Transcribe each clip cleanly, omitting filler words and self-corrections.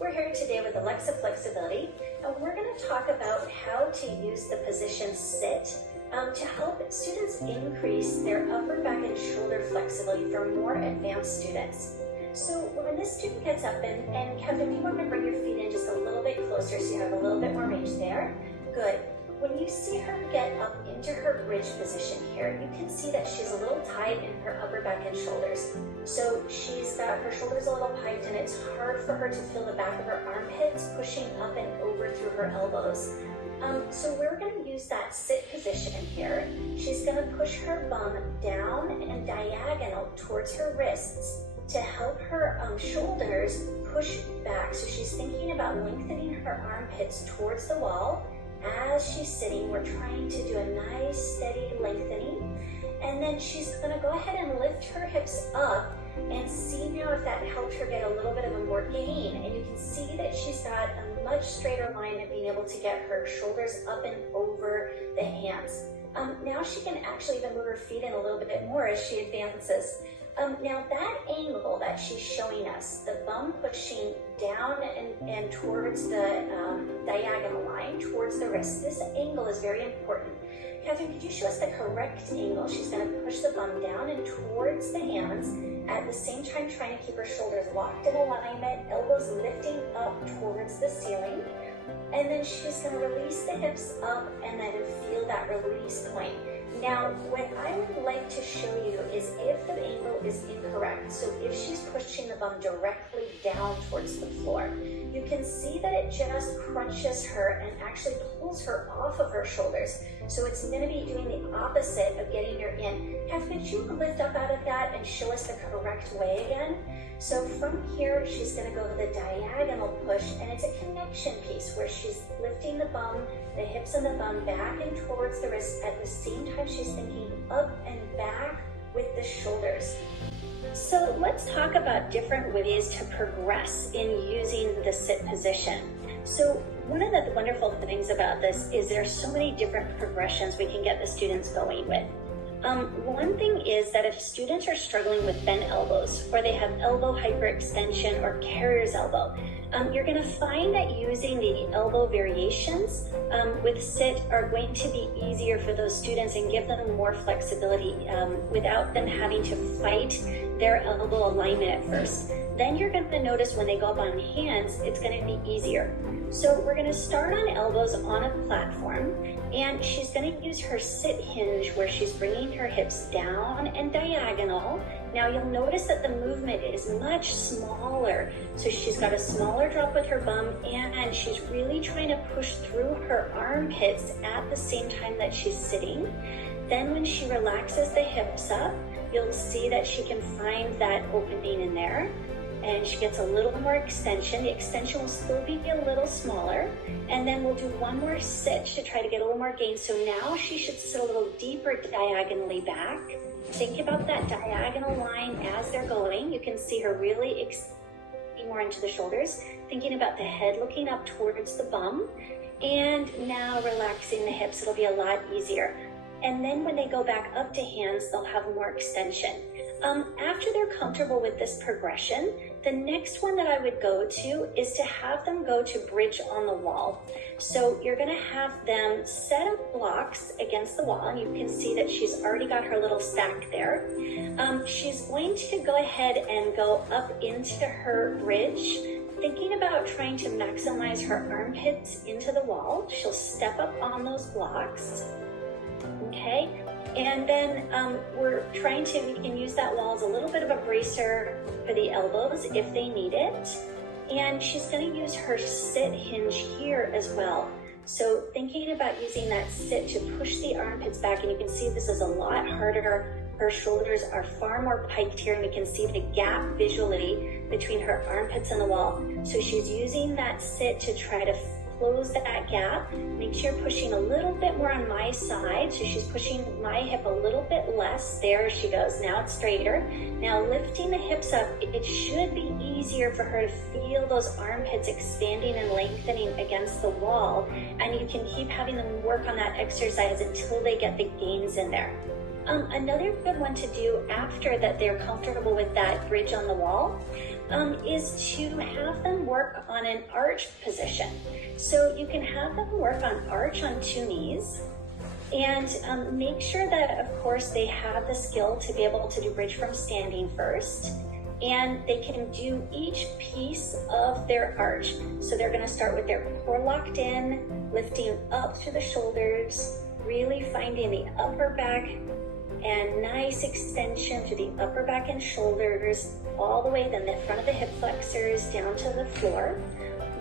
We're here today with Alexa Flexibility, and we're going to talk about how to use the position sit to help students increase their upper back and shoulder flexibility for more advanced students. So when this student gets up, and Kevin, you want to bring your feet in just a little bit closer so you have a little bit more range there. Good. When you see her get up into her bridge position here, you can see that she's a little tight in her upper back and shoulders. So she's got her shoulders a little piped, and it's hard for her to feel the back of her armpits pushing up and over through her elbows. So we're going to use that sit position here. She's going to push her bum down and diagonal towards her wrists to help her shoulders push back. So she's thinking about lengthening her armpits towards the wall. As she's sitting, we're trying to do a nice steady lengthening, and then she's going to go ahead and lift her hips up and see now if that helped her get a little bit of a more gain. And you can see that she's got a much straighter line of being able to get her shoulders up and over the hands. Now she can actually even move her feet in a little bit more as she advances. Now that angle that she's showing us, the bum pushing down and towards the diagonal line, towards the wrist, this angle is very important. Catherine, could you show us the correct angle? She's going to push the bum down and towards the hands, at the same time trying to keep her shoulders locked in alignment, elbows lifting up towards the ceiling. And then she's going to release the hips up and then feel that release point. Now, what I would like to show you is if the angle is incorrect. So if she's pushing the bum directly down towards the floor, you can see that it just crunches her and actually pulls her off of her shoulders. So it's going to be doing the opposite of getting her in. Could you lift up out of that and show us the correct way again? So from here, she's going to go to the diagonal push, and it's a connection piece where she's lifting the bum, the hips and the bum back and towards the wrist. At the same time, she's thinking up and back with the shoulders. So let's talk about different ways to progress in using the sit position. So one of the wonderful things about this is there are so many different progressions we can get the students going with. One thing is that if students are struggling with bent elbows, or they have elbow hyperextension or carrier's elbow, you're going to find that using the elbow variations with sit are going to be easier for those students and give them more flexibility without them having to fight their elbow alignment at first. Then you're going to notice when they go up on hands, it's going to be easier. So we're going to start on elbows on a platform, and she's going to use her sit hinge where she's bringing her hips down and diagonal. Now you'll notice that the movement is much smaller. So she's got a smaller drop with her bum, and she's really trying to push through her armpits at the same time that she's sitting. Then when she relaxes the hips up, you'll see that she can find that opening in there. And she gets a little more extension. The extension will still be a little smaller. And then we'll do one more sit to try to get a little more gain. So now she should sit a little deeper diagonally back. Think about that diagonal line as they're going. You can see her really extending more into the shoulders. Thinking about the head looking up towards the bum. And now relaxing the hips. It'll be a lot easier. And then when they go back up to hands, they'll have more extension. After they're comfortable with this progression, the next one that I would go to is to have them go to bridge on the wall. So you're going to have them set up blocks against the wall, and you can see that she's already got her little stack there. She's going to go ahead and go up into her bridge, thinking about trying to maximize her armpits into the wall. She'll step up on those blocks. Okay, and then we can use that wall as a little bit of a bracer for the elbows if they need it. And she's going to use her sit hinge here as well. So thinking about using that sit to push the armpits back, and you can see this is a lot harder. Her shoulders are far more piked here, and we can see the gap visually between her armpits and the wall. So she's using that sit to try to close that gap. Make sure you're pushing a little bit more on my side. So she's pushing my hip a little bit less. There she goes. Now it's straighter. Now lifting the hips up, it should be easier for her to feel those armpits expanding and lengthening against the wall. And you can keep having them work on that exercise until they get the gains in there. Another good one to do after that they're comfortable with that bridge on the wall is to have them work on an arch position. So you can have them work on arch on 2 knees, and make sure that, of course, they have the skill to be able to do bridge from standing first. And they can do each piece of their arch. So they're going to start with their core locked in, lifting up through the shoulders, really finding the upper back and nice extension through the upper back and shoulders, all the way then the front of the hip flexors down to the floor.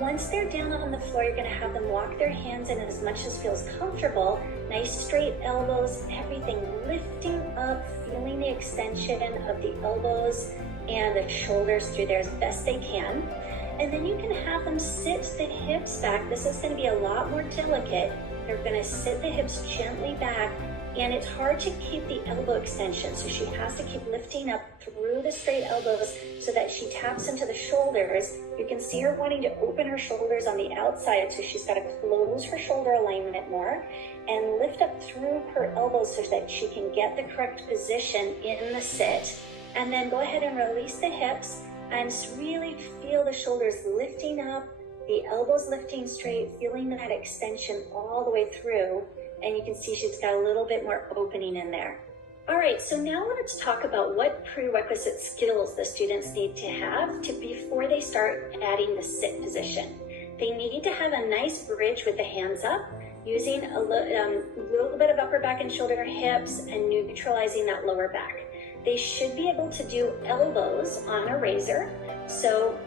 Once they're down on the floor, you're going to have them walk their hands in as much as feels comfortable. Nice straight elbows, everything lifting up, feeling the extension of the elbows and the shoulders through there as best they can. And then you can have them sit the hips back. This is going to be a lot more delicate. They're going to sit the hips gently back, and it's hard to keep the elbow extension. So she has to keep lifting up through the straight elbows so that she taps into the shoulders. You can see her wanting to open her shoulders on the outside, so she's got to close her shoulder alignment more and lift up through her elbows so that she can get the correct position in the sit. And then go ahead and release the hips and really feel the shoulders lifting up, the elbows lifting straight, feeling that extension all the way through. And you can see she's got a little bit more opening in there. All right, so now let's talk about what prerequisite skills the students need to have before they start adding the sit position. They need to have a nice bridge with the hands up, using a little bit of upper back and shoulder hips and neutralizing that lower back. They should be able to do elbows on a razor. So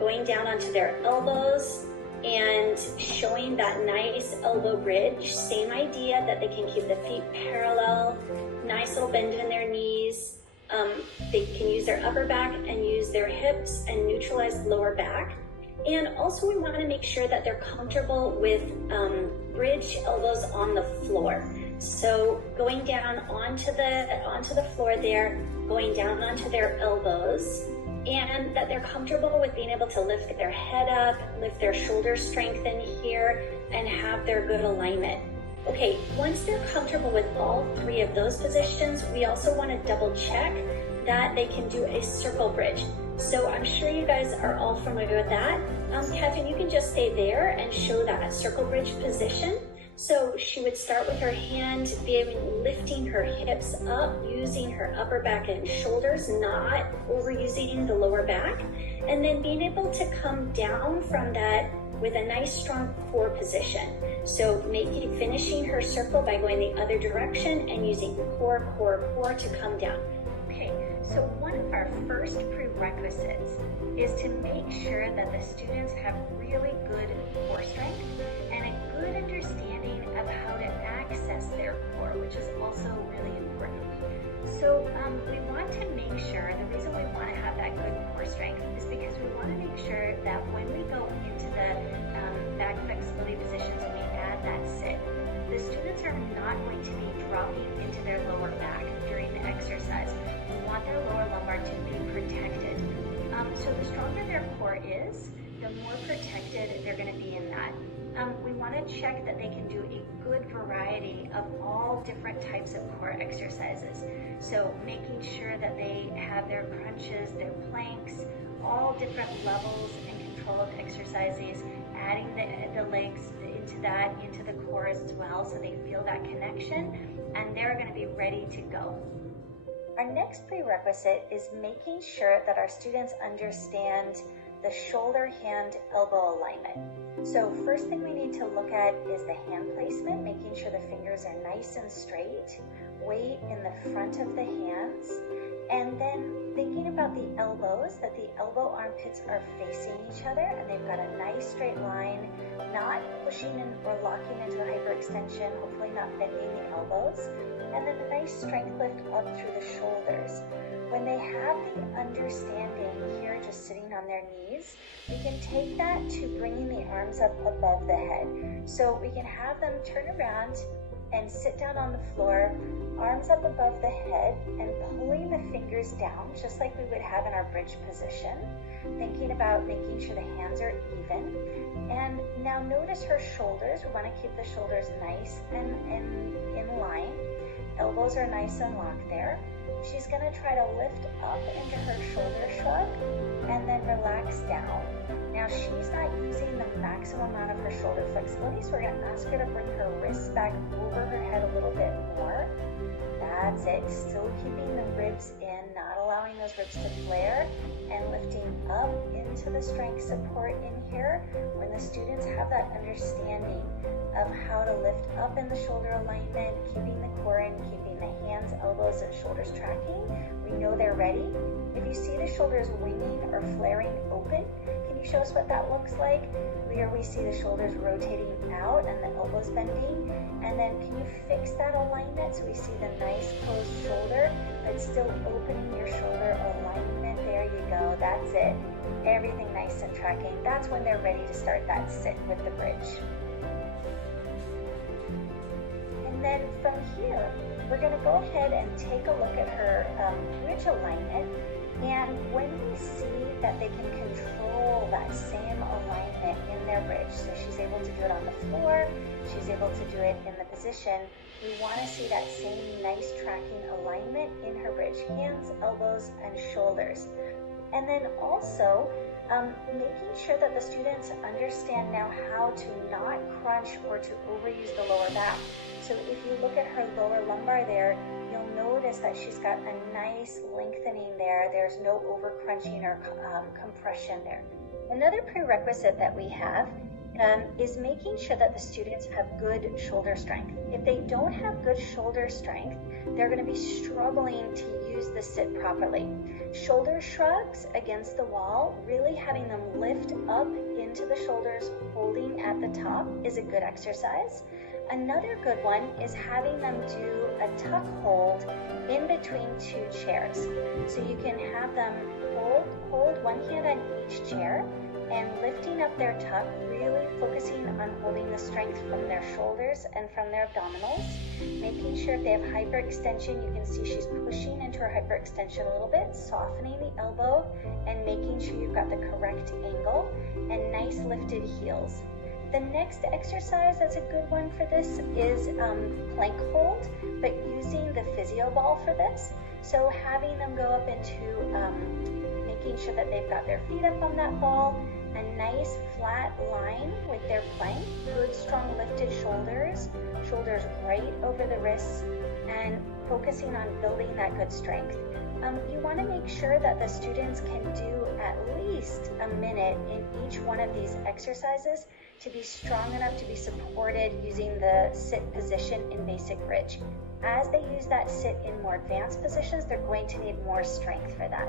going down onto their elbows and showing that nice elbow bridge. Same idea, that they can keep the feet parallel, nice little bend in their knees. They can use their upper back and use their hips and neutralize the lower back. And also we want to make sure that they're comfortable with bridge elbows on the floor. So going down onto the floor there, going down onto their elbows, and that they're comfortable with being able to lift their head up, lift their shoulder strength in here, and have their good alignment. Okay, once they're comfortable with all 3 of those positions, we also want to double check that they can do a circle bridge. So I'm sure you guys are all familiar with that. Catherine, you can just stay there and show that circle bridge position. So she would start with her hand, lifting her hips up, using her upper back and shoulders, not overusing the lower back, and then being able to come down from that with a nice strong core position. So finishing her circle by going the other direction and using core, core, core to come down. Okay, so one of our first prerequisites is to make sure that the students have really good core strength and a good understanding of how to access their core, which is also really important. So we want to make sure, the reason we want to have that good core strength is because we want to make sure that when we go into the back flexibility positions and we add that sit, the students are not going to be dropping into their lower back during the exercise. We want their lower lumbar to be protected. So the stronger their core is, the more protected they're going to be in that. We want to check that they can do a good variety of all different types of core exercises. So making sure that they have their crunches, their planks, all different levels and control of exercises, adding the legs into the core as well, so they feel that connection and they're going to be ready to go. Our next prerequisite is making sure that our students understand the shoulder, hand, elbow alignment. So first thing we need to look at is the hand placement, making sure the fingers are nice and straight, weight in the front of the hands, and then thinking about the elbows, that the elbow armpits are facing each other and they've got a nice straight line, not pushing in or locking into the hyperextension, hopefully not bending the elbows, and then a nice strength lift up through the shoulders. When they have the understanding here, just sitting on their knees, we can take that to bringing the arms up above the head. So we can have them turn around and sit down on the floor, arms up above the head, and pulling the fingers down, just like we would have in our bridge position, thinking about making sure the hands are even. And now notice her shoulders. We want to keep the shoulders nice and in line. elbows are nice and locked there. She's going to try to lift up into her shoulder shrug and then relax down. Now she's not using the maximum amount of her shoulder flexibility, so we're going to ask her to bring her wrists back over her head a little bit more. That's it. Still keeping the ribs in, not allowing those ribs to flare, and lifting up into the strength support in here. When the students have that understanding of how to lift up in the shoulder alignment, keeping the core in, keeping the hands, elbows, and shoulders tracking, we know they're ready. If you see the shoulders winging or flaring open, can you show us what that looks like? Here we see the shoulders rotating out and the elbows bending. And then can you fix that alignment so we see the nice closed shoulder, but still opening your shoulder alignment? There you go. That's it. Everything nice and tracking. That's when they're ready to start that sit with the bridge. And then from here, we're going to go ahead and take a look at her bridge alignment. And when we see that they can control that same alignment in their bridge, so she's able to do it on the floor, she's able to do it in the position, we want to see that same nice tracking alignment in her bridge, hands, elbows, and shoulders. And then also making sure that the students understand now how to not crunch or to overuse the lower back. So if you look at her lower lumbar there, you'll notice that she's got a nice lengthening there. There's no over crunching or compression there. Another prerequisite that we have is making sure that the students have good shoulder strength. If they don't have good shoulder strength, they're going to be struggling to use the sit properly. Shoulder shrugs against the wall, really having them lift up into the shoulders, holding at the top, is a good exercise. Another good one is having them do a tuck hold in between two chairs. So you can have them hold one hand on each chair and lifting up their tuck, really focusing on holding the strength from their shoulders and from their abdominals. Making sure if they have hyperextension, you can see she's pushing into her hyperextension a little bit, softening the elbow and making sure you've got the correct angle and nice lifted heels. The next exercise that's a good one for this is plank hold, but using the physio ball for this. So having them go up into making sure that they've got their feet up on that ball, a nice flat line with their plank, good strong lifted shoulders, shoulders right over the wrists, and focusing on building that good strength. You want to make sure that the students can do at least a minute in each one of these exercises to be strong enough to be supported using the sit position in basic bridge. As they use that sit in more advanced positions, they're going to need more strength for that.